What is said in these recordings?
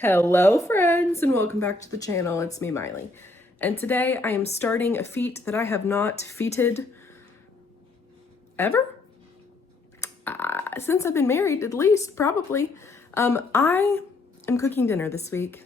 Hello friends and welcome back to the channel. It's me, Miley. And today I am starting a feat that I have not feated ever? Since I've been married, at least, probably. I am cooking dinner this week.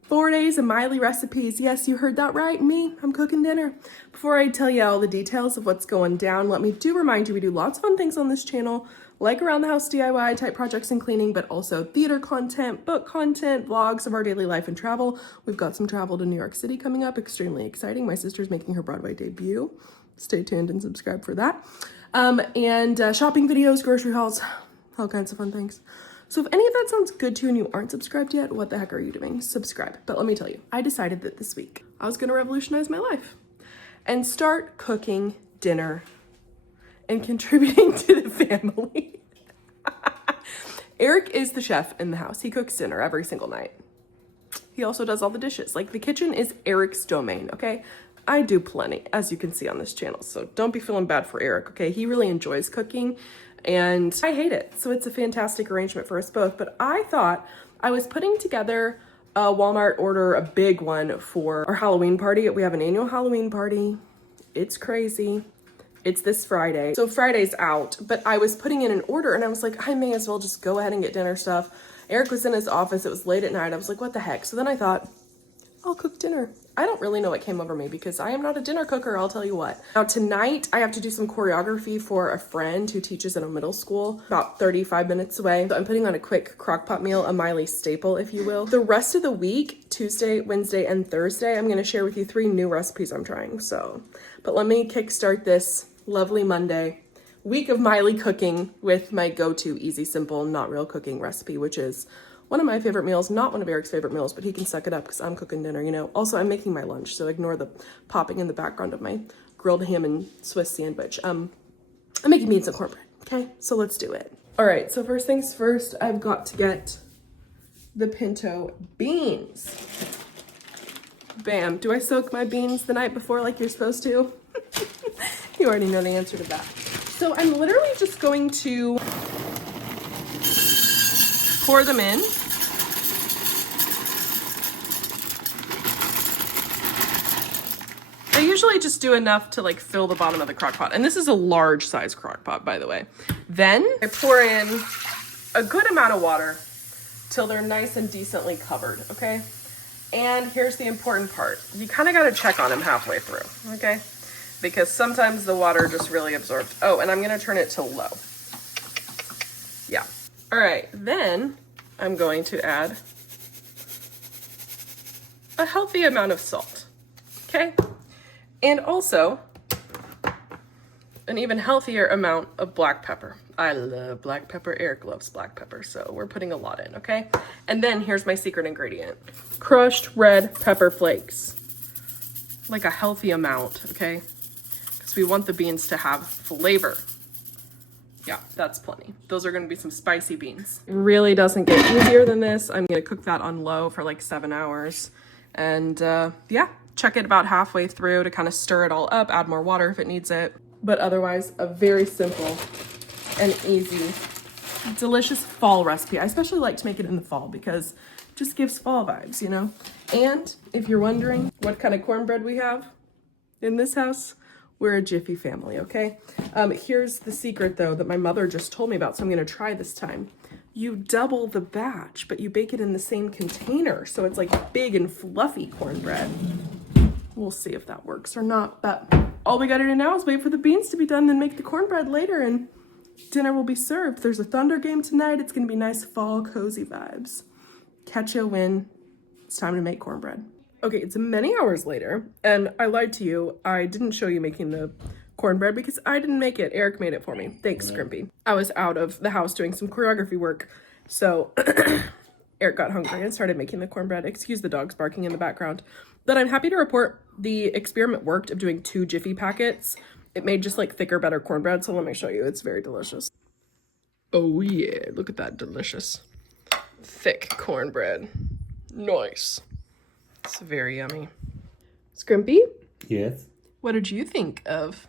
4 days of Miley recipes. Yes, you heard that right. I'm cooking dinner. Before I tell you all the details of what's going down, let me remind you we do lots of fun things on this channel, like around the house DIY type projects and cleaning, but also theater content, book content, vlogs of our daily life and travel. We've got some travel to New York City coming up, extremely exciting. My sister's making her Broadway debut. Stay tuned and subscribe for that. And shopping videos, grocery hauls, all kinds of fun things. So if any of that sounds good to you and you aren't subscribed yet, what the heck are you doing? Subscribe. But let me tell you, I decided that this week I was gonna revolutionize my life and start cooking dinner and contributing to the family. Eric is the chef in the house. He cooks dinner every single night. He also does all the dishes. Like, the kitchen is Eric's domain, okay? I do plenty, as you can see on this channel, so don't be feeling bad for Eric, okay? He really enjoys cooking, and I hate it, so it's a fantastic arrangement for us both. But I thought I was putting together a Walmart order, a big one, for our Halloween party. We have an annual Halloween party. It's crazy. It's this Friday. So Friday's out, but I was putting in an order and I was like, I may as well just go ahead and get dinner stuff. Eric was in his office. It was late at night. I was like, what the heck? So then I thought, I'll cook dinner. I don't really know what came over me because I am not a dinner cooker, I'll tell you what. Now tonight, I have to do some choreography for a friend who teaches in a middle school about 35 minutes away. So I'm putting on a quick crock pot meal, a Miley staple, if you will. The rest of the week, Tuesday, Wednesday, and Thursday, I'm gonna share with you 3 new recipes I'm trying, so. But let me kickstart this lovely Monday week of Miley cooking with my go-to easy, simple, not real cooking recipe, which is one of my favorite meals, not one of Eric's favorite meals, but he can suck it up because I'm cooking dinner, you know. Also, I'm making my lunch, so ignore the popping in the background of my grilled ham and Swiss sandwich. I'm making beans and cornbread, okay? So let's do it. All right, so first things first, I've got to get the pinto beans. Bam. Do I soak my beans the night before like you're supposed to? You already know the answer to that. So I'm literally just going to pour them in. I usually just do enough to like fill the bottom of the crock pot. And this is a large size crock pot, by the way. Then I pour in a good amount of water till they're nice and decently covered, okay? And here's the important part. You kind of got to check on them halfway through, okay? Because sometimes the water just really absorbs. Oh, and I'm going to turn it to low. Yeah. All right, then I'm going to add a healthy amount of salt, okay? And also an even healthier amount of black pepper. I love black pepper. Eric loves black pepper, so we're putting a lot in, okay? And then here's my secret ingredient. Crushed red pepper flakes. Like a healthy amount, okay? Because we want the beans to have flavor. Yeah, that's plenty. Those are gonna be some spicy beans. It really doesn't get easier than this. I'm gonna cook that on low for like 7 hours. And yeah, check it about halfway through to kind of stir it all up, add more water if it needs it. But otherwise, a very simple and easy, delicious fall recipe. I especially like to make it in the fall because it just gives fall vibes, you know? And if you're wondering what kind of cornbread we have in this house, we're a Jiffy family, okay? Here's the secret, though, that my mother just told me about, so I'm going to try this time. You double the batch, but you bake it in the same container, so it's like big and fluffy cornbread. We'll see if that works or not, but all we got to do now is wait for the beans to be done, then make the cornbread later, and dinner will be served. There's a Thunder game tonight. It's going to be nice fall, cozy vibes. Catch you when it's time to make cornbread. Okay, it's many hours later, and I lied to you. I didn't show you making the cornbread because I didn't make it. Eric made it for me. Thanks, Scrimpy. I was out of the house doing some choreography work, so Eric got hungry and started making the cornbread. Excuse the dogs barking in the background. But I'm happy to report the experiment worked of doing 2 Jiffy packets. It made just like thicker, better cornbread, so let me show you. It's very delicious. Oh yeah, look at that delicious thick cornbread. Nice. It's very yummy. Scrimpy? Yes? What did you think of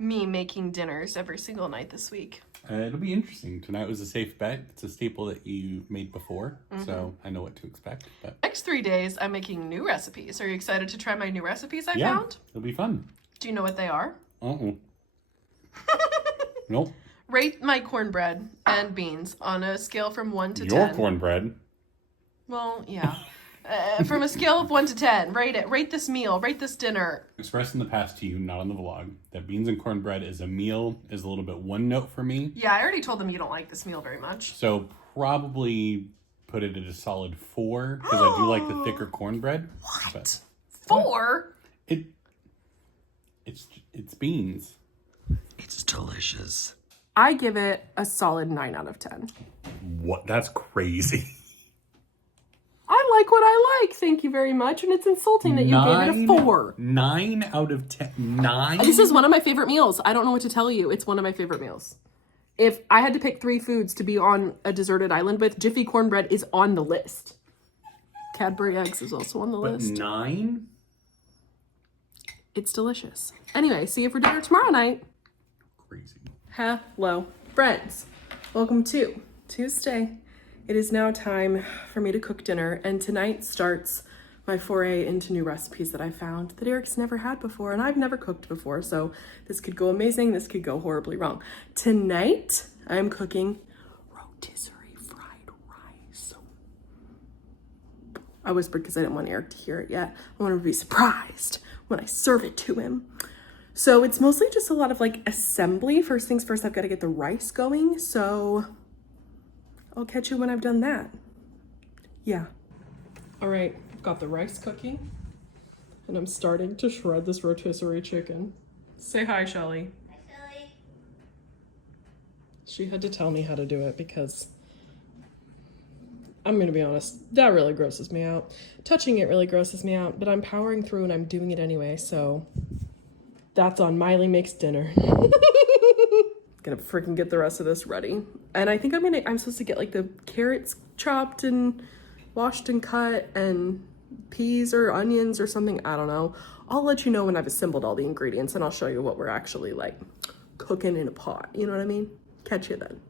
me making dinners every single night this week? It'll be interesting. Tonight was a safe bet. It's a staple that you made before, so I know what to expect. But Next 3 days, I'm making new recipes. Are you excited to try my new recipes I found? It'll be fun. Do you know what they are? Nope. Rate my cornbread and beans on a scale from 1 to 10. Your cornbread. Well, yeah. From a scale of 1 to 10, rate it. Rate this meal. Rate this dinner. Expressed in the past to you, not on the vlog, that beans and cornbread is a meal, is a little bit one note for me. Yeah, I already told them you don't like this meal very much. So probably put it at a solid 4, because I do like the thicker cornbread. What? But 4? It's beans. It's delicious. I give it a solid 9 out of 10. What? That's crazy. I like what I like, thank you very much, and it's insulting that you gave it a 4. 9 out of 10. 9? This is one of my favorite meals. I don't know what to tell you. It's one of my favorite meals. If I had to pick 3 foods to be on a deserted island with, Jiffy cornbread is on the list. Cadbury eggs is also on the list. 9? It's delicious. Anyway, see you for dinner tomorrow night. Crazy. Hello, friends. Welcome to Tuesday. It is now time for me to cook dinner, and tonight starts my foray into new recipes that I found that Eric's never had before, and I've never cooked before, so this could go amazing, this could go horribly wrong. Tonight, I'm cooking rotisserie fried rice. I whispered because I didn't want Eric to hear it yet. I want him to be surprised when I serve it to him. So it's mostly just a lot of like assembly. First things first, I've got to get the rice going, so I'll catch you when I've done that. Yeah. All right, I've got the rice cooking, and I'm starting to shred this rotisserie chicken. Say hi, Shelly. Hi, Shelly. She had to tell me how to do it because I'm gonna be honest, that really grosses me out. Touching it really grosses me out, but I'm powering through and I'm doing it anyway, so that's on Maile Makes Dinner. Gonna freaking get the rest of this ready. And I think I'm supposed to get like the carrots chopped and washed and cut, and peas or onions or something, I don't know. I'll let you know when I've assembled all the ingredients, and I'll show you what we're actually like cooking in a pot, you know what I mean? Catch you then.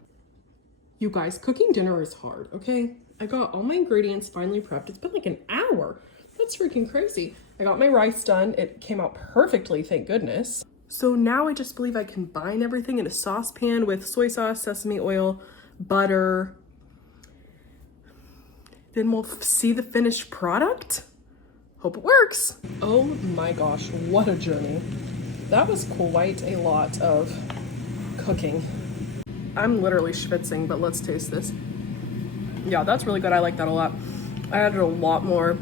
You guys, cooking dinner is hard, okay? I got all my ingredients finally prepped. It's been like an hour. That's freaking crazy. I got my rice done. It came out perfectly, thank goodness. So now I just believe I combine everything in a saucepan with soy sauce, sesame oil, butter. Then we'll see the finished product. Hope it works. Oh my gosh, what a journey. That was quite a lot of cooking. I'm literally schwitzing, but let's taste this. Yeah, that's really good. I like that a lot. I added a lot more,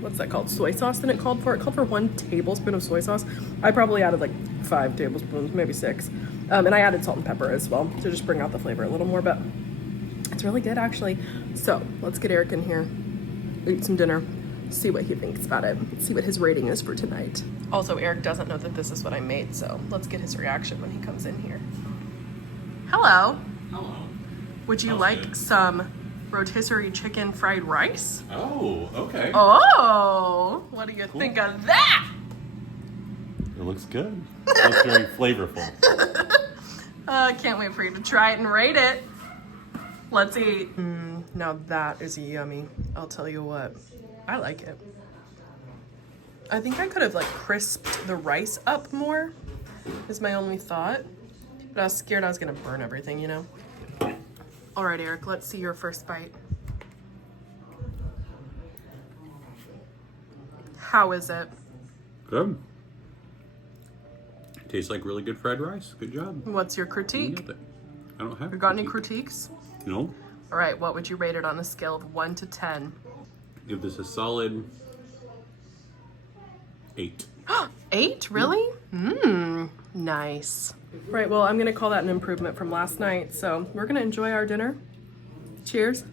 what's that called? Soy sauce than it called for. It called for 1 tablespoon of soy sauce. I probably added like 5 tablespoons, maybe 6. And I added salt and pepper as well to just bring out the flavor a little more, but it's really good actually. So let's get Eric in here, eat some dinner, see what he thinks about it, see what his rating is for tonight. Also, Eric doesn't know that this is what I made, so let's get his reaction when he comes in here. Hello. Hello. Would you like some rotisserie chicken fried rice? Oh, okay. Oh, what do you think of that? It looks good. It looks very flavorful. Can't wait for you to try it and rate it. Let's eat. Now that is yummy. I'll tell you what. I like it. I think I could have like crisped the rice up more, is my only thought. But I was scared I was gonna burn everything, you know? All right, Eric, let's see your first bite. How is it? Good. Tastes like really good fried rice. Good job. What's your You critique? got that. I don't have You got any critique. critiques? No. All right, what would you rate it on a scale of 1 to 10? Give this a solid 8. 8? Really? Nice. Right, well, I'm gonna call that an improvement from last night, so we're gonna enjoy our dinner. Cheers.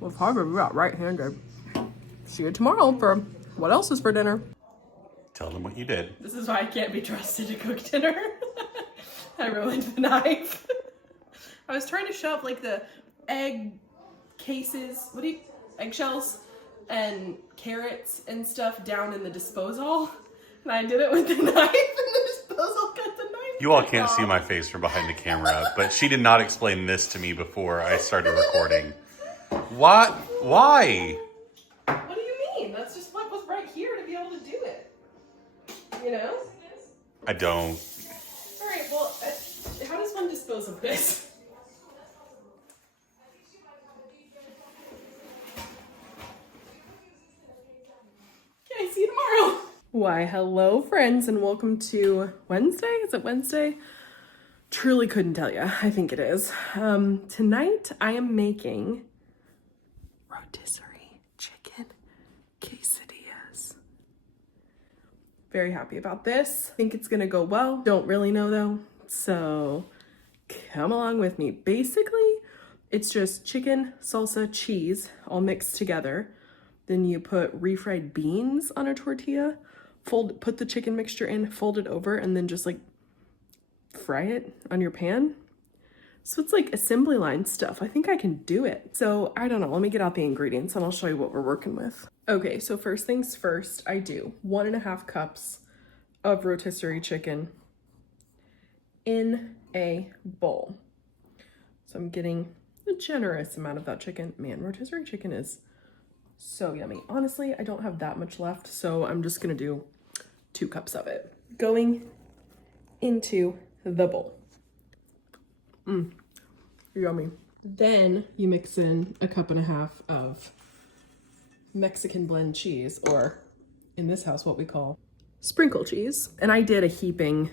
Well, Harvard, we got right-handed. See you tomorrow for what else is for dinner. Tell them what you did. This is why I can't be trusted to cook dinner. I ruined the knife. I was trying to shove like the egg cases, eggshells and carrots and stuff down in the disposal. And I did it with the knife, and the disposal cut the knife You all can't see my face from behind the camera, but she did not explain this to me before I started recording. What? Why? What do you mean? That's just what was right here to be able to do it. You know? I don't. All right, well, how does one dispose of this? Okay, see you tomorrow. Why, hello, friends, and welcome to Wednesday. Is it Wednesday? Truly couldn't tell you. I think it is. Tonight, I am making rotisserie chicken quesadillas. Very happy about this. Think it's gonna go well. Don't really know though, so come along with me. Basically, it's just chicken, salsa, cheese, all mixed together. Then you put refried beans on a tortilla, put the chicken mixture in, fold it over, and then just like fry it on your pan. So it's like assembly line stuff. I think I can do it. So I don't know, let me get out the ingredients and I'll show you what we're working with. Okay, so first things first, I do 1.5 cups of rotisserie chicken in a bowl. So I'm getting a generous amount of that chicken. Man, rotisserie chicken is so yummy. Honestly, I don't have that much left, so I'm just gonna do 2 cups of it. Going into the bowl. Yummy. Then you mix in 1.5 cups of Mexican blend cheese, or in this house, what we call sprinkle cheese. And I did a heaping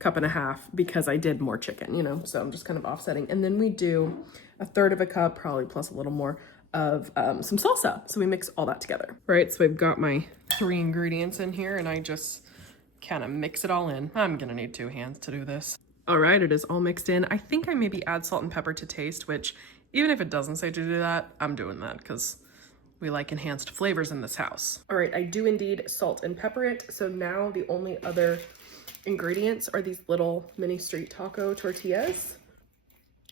1.5 cups because I did more chicken, you know, so I'm just kind of offsetting. And then we do 1/3 cup, probably plus a little more, of some salsa. So we mix all that together. Right, so I've got my 3 ingredients in here and I just kind of mix it all in. I'm gonna need 2 hands to do this. All right, it is all mixed in. I think I maybe add salt and pepper to taste, which even if it doesn't say to do that, I'm doing that because we like enhanced flavors in this house. All right, I do indeed salt and pepper it. So now the only other ingredients are these little mini street taco tortillas.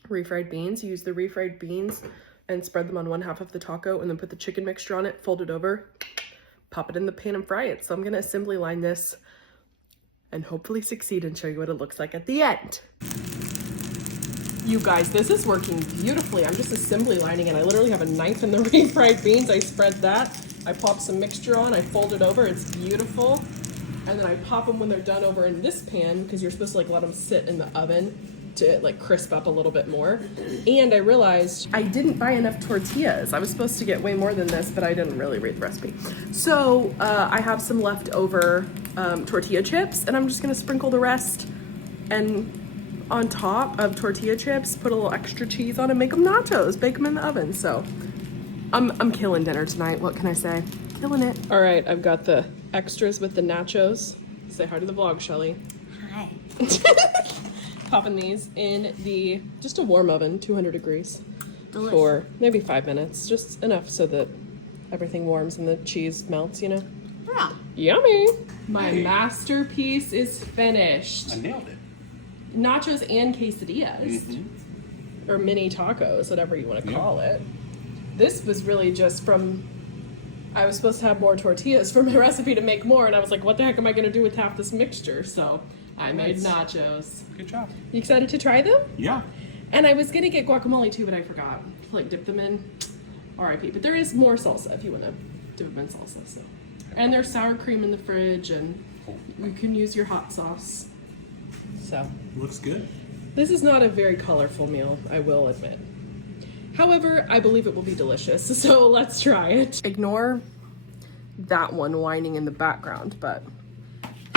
Refried beans, you use the refried beans and spread them on 1/2 of the taco and then put the chicken mixture on it, fold it over, pop it in the pan and fry it. So I'm gonna assembly line this and hopefully succeed and show you what it looks like at the end. You guys, this is working beautifully. I'm just assembly lining and I literally have a knife in the refried beans. I spread that, I pop some mixture on, I fold it over, it's beautiful. And then I pop them when they're done over in this pan because you're supposed to like let them sit in the oven to like crisp up a little bit more. And I realized I didn't buy enough tortillas. I was supposed to get way more than this, but I didn't really read the recipe. So I have some leftover tortilla chips and I'm just gonna sprinkle the rest and on top of tortilla chips, put a little extra cheese on and make them nachos, bake them in the oven. So I'm killing dinner tonight. What can I say? Killing it. All right, I've got the extras with the nachos. Say hi to the vlog, Shelly. Hi. Popping these in just a warm oven, 200 degrees. Delicious. For maybe 5 minutes, just enough so that everything warms and the cheese melts, you know? Yeah. Yummy. My masterpiece is finished. I nailed it. Nachos and quesadillas. Or mini tacos, whatever you want to call it. This was really just from, I was supposed to have more tortillas for my recipe to make more, and I was like, what the heck am I going to do with half this mixture? So I made nachos. Good job. You excited to try them? Yeah. And I was going to get guacamole too, but I forgot to like dip them in. R.I.P. But there is more salsa if you want to dip them in salsa. So. And there's sour cream in the fridge, and you can use your hot sauce. So Looks good. this is not a very colorful meal, I will admit. However, I believe it will be delicious, so let's try it. Ignore that one whining in the background, but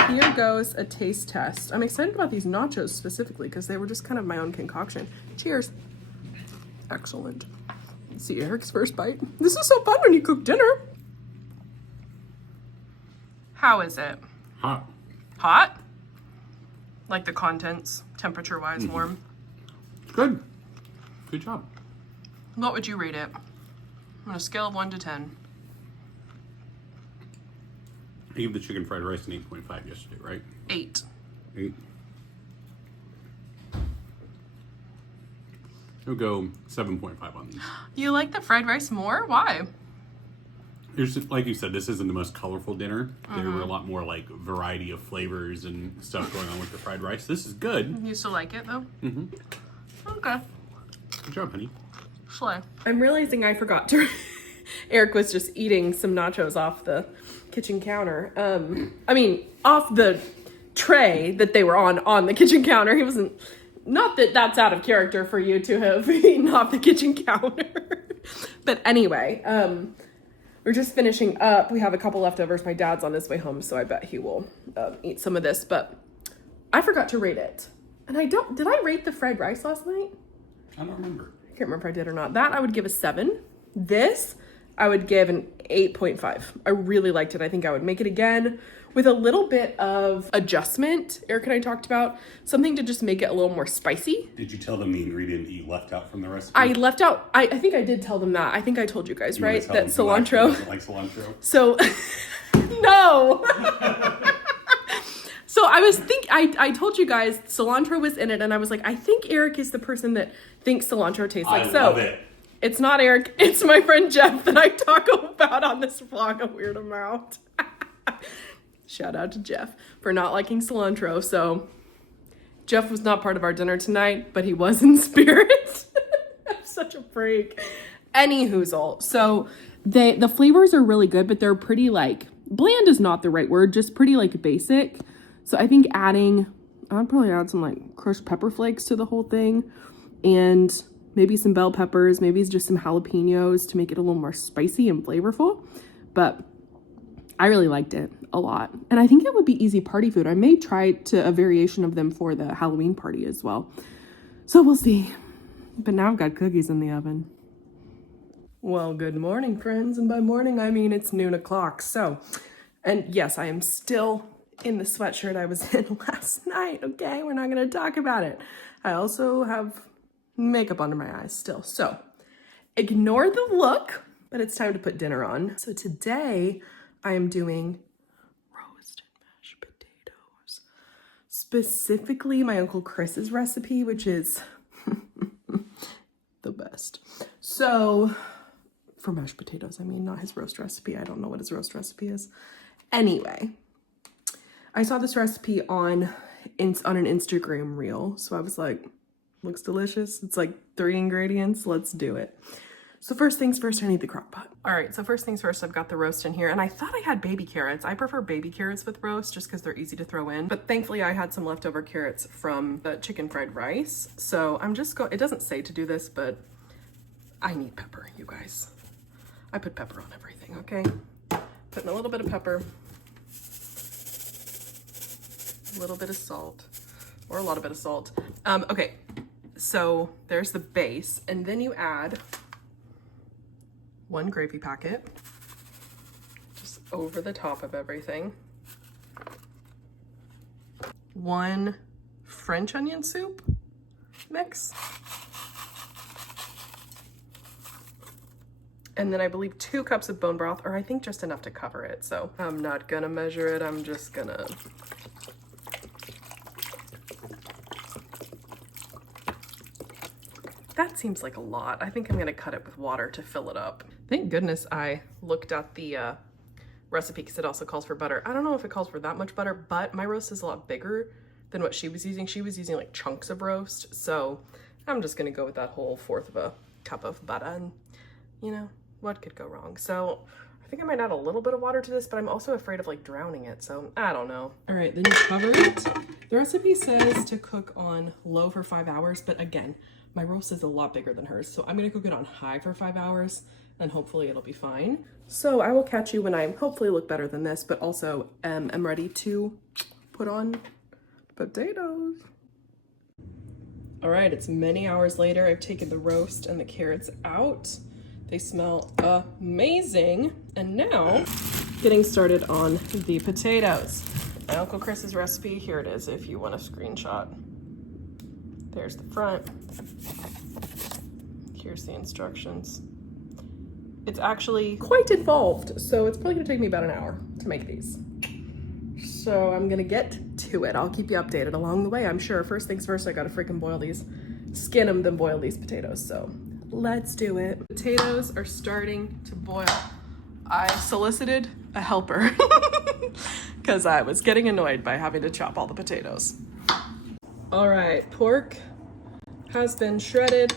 here goes a taste test. I'm excited about these nachos specifically because they were just kind of my own concoction. Cheers. Excellent. See Eric's first bite. This is so fun when you cook dinner. How is it? Hot. Hot? Like the contents, temperature-wise, warm? Good. Good job. What would you rate it? On a scale of 1 to 10. I gave the chicken fried rice an 8.5 yesterday, right? 8. 8. I'll go 7.5 on these. You like the fried rice more? Why? There's, like you said, this isn't the most colorful dinner. There were a lot more like variety of flavors and stuff going on with the fried rice. This is good. You still like it though? Okay. Good job, honey. Slay. I'm realizing I forgot to. Eric was just eating some nachos off the kitchen counter. I mean, off the tray that they were on the kitchen counter. He wasn't. Not that that's out of character for you to have eaten off the kitchen counter. But anyway, we're just finishing up. We have a couple leftovers. My dad's on his way home, so I bet he will eat some of this. But I forgot to rate it. And did I rate the fried rice last night? I don't remember. I can't remember if I did or not. That I would give a 7. This I would give an 8.5. I really liked it. I think I would make it again with a little bit of adjustment. Eric and I talked about something to just make it a little more spicy. Did you tell them the ingredient you left out from the recipe? I left out, I think I did tell them that. I think I told you guys, right? That cilantro. Doesn't like cilantro. So, no. So I told you guys cilantro was in it, and I was like, I think Eric is the person that thinks cilantro tastes like soap. I love it. It's not Eric, it's my friend Jeff that I talk about on this vlog a weird amount. Shout out to Jeff for not liking cilantro. So Jeff was not part of our dinner tonight, but he was in spirit. I'm such a freak. Anyhoozle. So the flavors are really good, but they're pretty like, bland is not the right word, just pretty like basic. So I think I'd probably add some like crushed pepper flakes to the whole thing, and maybe some bell peppers, maybe it's just some jalapenos to make it a little more spicy and flavorful. But I really liked it a lot. And I think it would be easy party food. I may try a variation of them for the Halloween party as well. So we'll see. But now I've got cookies in the oven. Well, good morning, friends. And by morning, I mean it's noon o'clock. So, and yes, I am still in the sweatshirt I was in last night. Okay, we're not going to talk about it. I also have makeup under my eyes still. So ignore the look, but it's time to put dinner on. So today I am doing roasted mashed potatoes. Specifically my Uncle Chris's recipe, which is the best. So for mashed potatoes, I mean, not his roast recipe. I don't know what his roast recipe is. Anyway, I saw this recipe on an Instagram reel. So I was like, looks delicious. It's like 3 ingredients. Let's do it. So first things first, I need the crock pot. All right, so first things first, I've got the roast in here, and I thought I had baby carrots. I prefer baby carrots with roast just because they're easy to throw in. But thankfully I had some leftover carrots from the chicken fried rice. So I'm just it doesn't say to do this, but I need pepper, you guys. I put pepper on everything, okay? Putting a little bit of pepper, a little bit of salt, or a lot of bit of salt. Okay, so there's the base, and then you add 1 gravy packet, just over the top of everything. 1 French onion soup mix. And then I believe 2 cups of bone broth, or I think just enough to cover it. So I'm not gonna measure it, I'm just gonna. That seems like a lot. I think I'm gonna cut it with water to fill it up. Thank goodness I looked at the recipe because it also calls for butter. I don't know if it calls for that much butter, but my roast is a lot bigger than what she was using. She was using like chunks of roast. So I'm just gonna go with that whole 1/4 of a cup of butter, and you know, what could go wrong? So I think I might add a little bit of water to this, but I'm also afraid of like drowning it. So I don't know. All right, then you cover it. The recipe says to cook on low for 5 hours, but again, my roast is a lot bigger than hers. So I'm gonna cook it on high for 5 hours and hopefully it'll be fine. So I will catch you when I hopefully look better than this, but also am ready to put on potatoes. All right, it's many hours later. I've taken the roast and the carrots out. They smell amazing. And now, getting started on the potatoes. My Uncle Chris's recipe, here it is if you want a screenshot. There's the front. Here's the instructions. It's actually quite involved, so it's probably gonna take me about an hour to make these. So I'm gonna get to it. I'll keep you updated along the way, I'm sure. First things first, I gotta freaking boil these, skin them, then boil these potatoes. So let's do it. Potatoes are starting to boil. I solicited a helper because I was getting annoyed by having to chop all the potatoes. All right, pork has been shredded.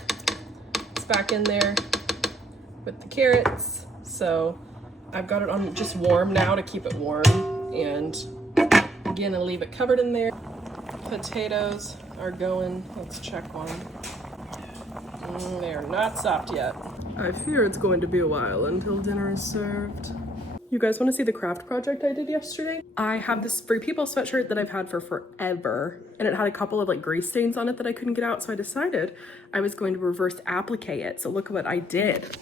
It's back in there with the carrots. So I've got it on just warm now to keep it warm. And again, I'll leave it covered in there. Potatoes are going. Let's check one. They are not soft yet. I fear it's going to be a while until dinner is served. You guys want to see the craft project I did yesterday? I have this Free People sweatshirt that I've had for forever, and it had a couple of like grease stains on it that I couldn't get out, so I decided I was going to reverse applique it. So look what I did.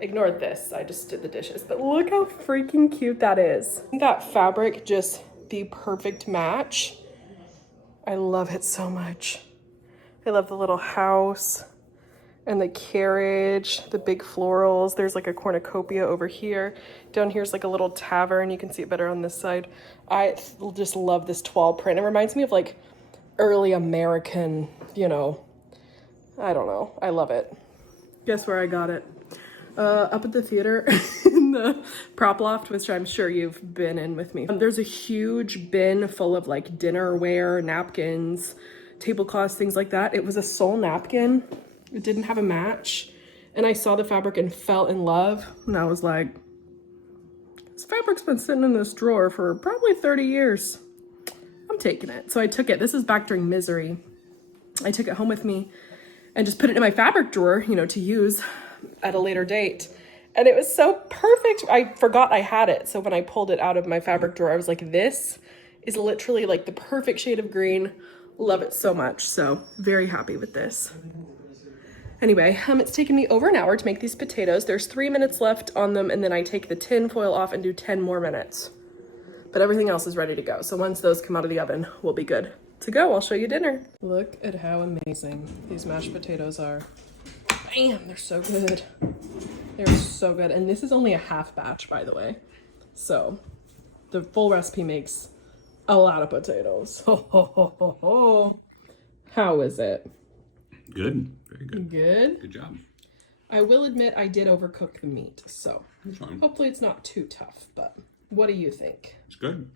Ignore this, I just did the dishes, but look how freaking cute that is. Isn't that fabric just the perfect match? I love it so much. I love the little house and the carriage, the big florals. There's like a cornucopia over here. Down here's like a little tavern. You can see it better on this side. I just love this toile print. It reminds me of like early American, you know, I don't know. I love it. Guess where I got it? Up at the theater in the prop loft, which I'm sure you've been in with me. There's a huge bin full of like dinnerware, napkins, tablecloths, things like that. It was a sole napkin. It didn't have a match. And I saw the fabric and fell in love. And I was like, this fabric's been sitting in this drawer for probably 30 years. I'm taking it. So I took it. This is back during Misery. I took it home with me and just put it in my fabric drawer, you know, to use at a later date. And it was so perfect. I forgot I had it. So when I pulled it out of my fabric drawer, I was like, this is literally like the perfect shade of green. Love it so much. So very happy with this. Anyway, it's taken me over an hour to make these potatoes. There's 3 minutes left on them, and then I take the tin foil off and do 10 more minutes. But everything else is ready to go. So once those come out of the oven, we'll be good to go. I'll show you dinner. Look at how amazing these mashed potatoes are. Bam, they're so good. They're so good. And this is only a half batch, by the way. So the full recipe makes a lot of potatoes. Ho, ho, ho, ho, ho. How is it? Good. Very good. Good? Good job. I will admit I did overcook the meat, so That's fine. hopefully it's not too tough, but what do you think? It's good.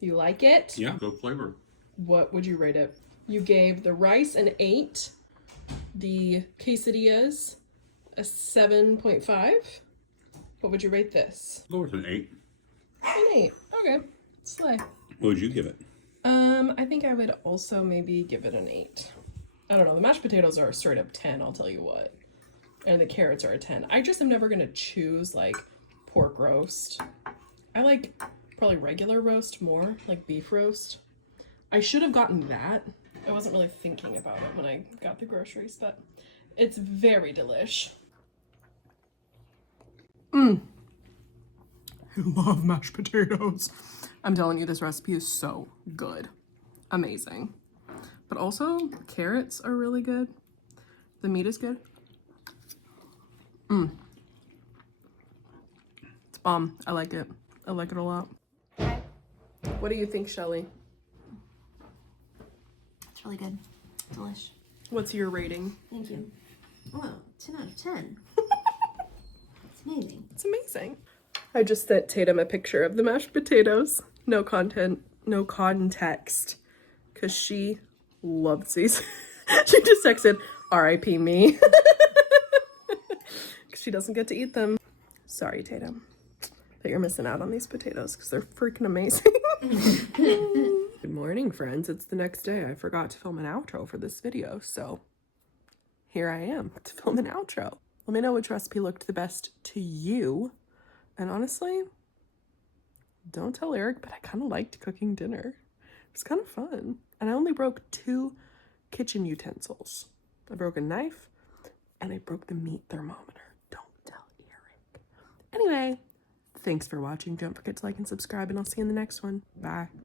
You like it? Yeah, good flavor. What would you rate it? You gave the rice an 8, the quesadillas a 7.5. What would you rate this? Go with an 8. An 8. Okay. Slay. What would you give it? I think I would also maybe give it an 8. I don't know. The mashed potatoes are a straight up 10, I'll tell you what. And the carrots are a 10. I just am never going to choose like pork roast. I like probably regular roast more, like beef roast. I should have gotten that. I wasn't really thinking about it when I got the groceries, but it's very delish. I love mashed potatoes. I'm telling you, this recipe is so good. Amazing. But also, carrots are really good. The meat is good. It's bomb. I like it. I like it a lot. What do you think, Shelly? It's really good. Delish. What's your rating? Thank you. Oh, 10 out of 10. It's amazing. It's amazing. I just sent Tatum a picture of the mashed potatoes. No content, no context. Because she loves these. She just texted, R.I.P. me. Because she doesn't get to eat them. Sorry, Tatum, that you're missing out on these potatoes because they're freaking amazing. Good morning, friends. It's the next day. I forgot to film an outro for this video, so here I am to film an outro. Let me know which recipe looked the best to you. And honestly, don't tell Eric, but I kind of liked cooking dinner. It was kind of fun. And I only broke 2 kitchen utensils. I broke a knife and I broke the meat thermometer. Don't tell Eric. Anyway, thanks for watching. Don't forget to like and subscribe, and I'll see you in the next one. Bye.